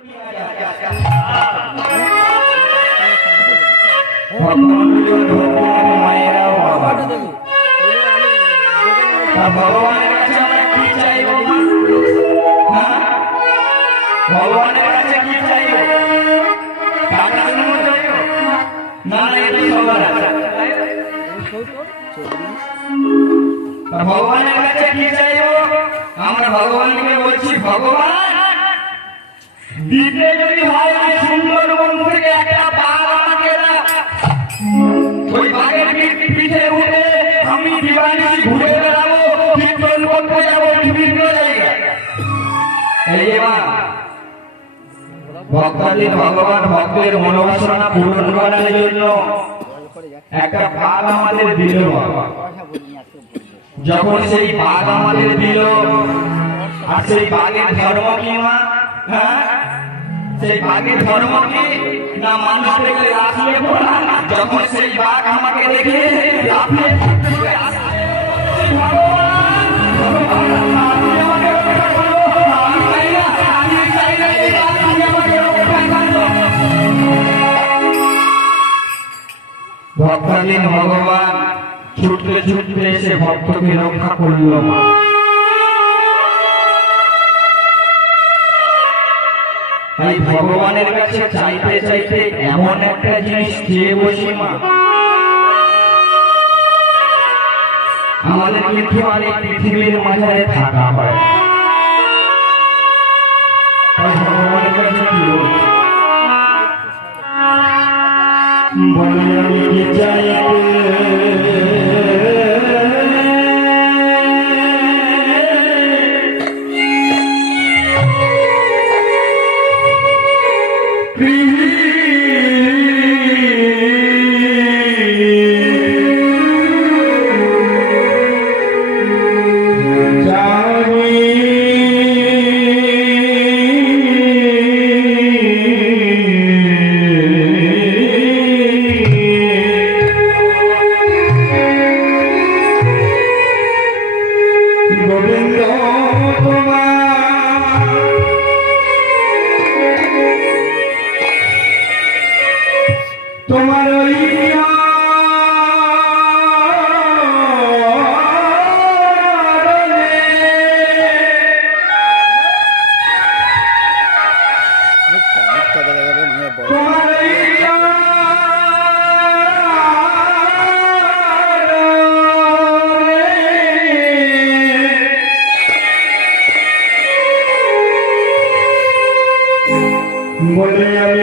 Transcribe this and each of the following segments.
ভগবানের কাছে আমরা কি চাইবো? ভগবানের কাছে কি চাইবো? টাকা জন্য চাইবো না? এটাই সবার আছে। ভগবানের কাছে কি চাইবো? আমরা ভগবানকে বলছি, ভগবান দিতে যদি হয় সুন্দরবন থেকে একটা বাঘ আমাকে দাও, ওই বাঘের পিঠে উঠে আমি দিবানিশি ঘুরে বেড়াবো, কীর্তন করতে যাবো বিভিন্ন জায়গায়। এই যে মা ভক্তাদের ভগবান ভক্তের মনোবাসনা পূরণ করার জন্য একটা বাঘ আমাদের দিল। যখন সেই বাঘ আমাদের দিল, আর সেই বাঘের ধর্ম কি মা? সেই বাঘের ধর্ম কি না? মানুষ থেকে লাফিয়ে পড়া। যখন সেই বাঘ আমাকে দেখে লাফিয়ে ভক্তলীন ভগবান ছুটতে ছুটতে এসে ভক্তকে রক্ষা করল। তাই ভগবানের কাছে চাইতে চাইতে এমন একটা জিনিস চেয়ে বসি মা, আমাদের কিন্তু আর এই পৃথিবীর মাঝে থাকা হয়। তাই ভগবানের কাছে কি বলে আমি কি চাইতে তোমার বলে আমি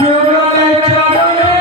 যুগলে চরণে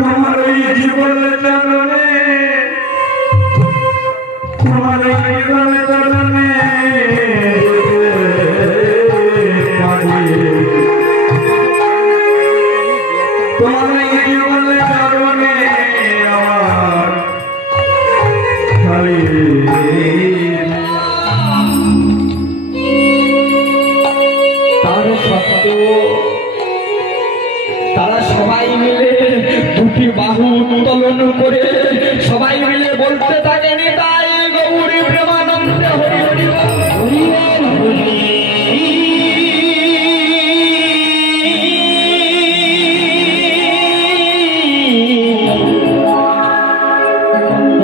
তোমার এই জীবনের চরণে তোমার এই জীবনের চরণে তোমার এই জীবনের চরণে আমার খালি তার সত্ত্বেও তারা সবাই মিলে দুটি বাহু উত্তোলন করে সবাই মিলে বলতে থাকে নিতাই গৌরী প্রেমানন্দে হরি হরি হরি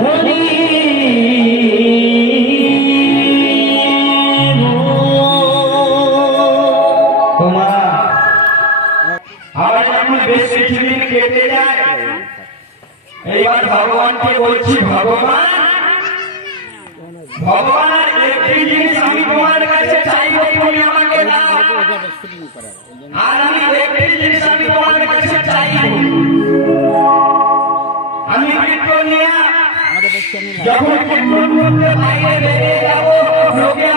হরি এইবার ভগবানকে বলছি, ভগবান ভগবান একটি জিনিস আমি তোমার কাছে চাইবো, তুমি আমাকে দাও। আর আমি একটি জিনিস আমি তোমার কাছে চাইবো, আমি কীর্তন নিয়ে যখন কীর্তন করতে বাইরে বেরিয়ে যাবো, লোকে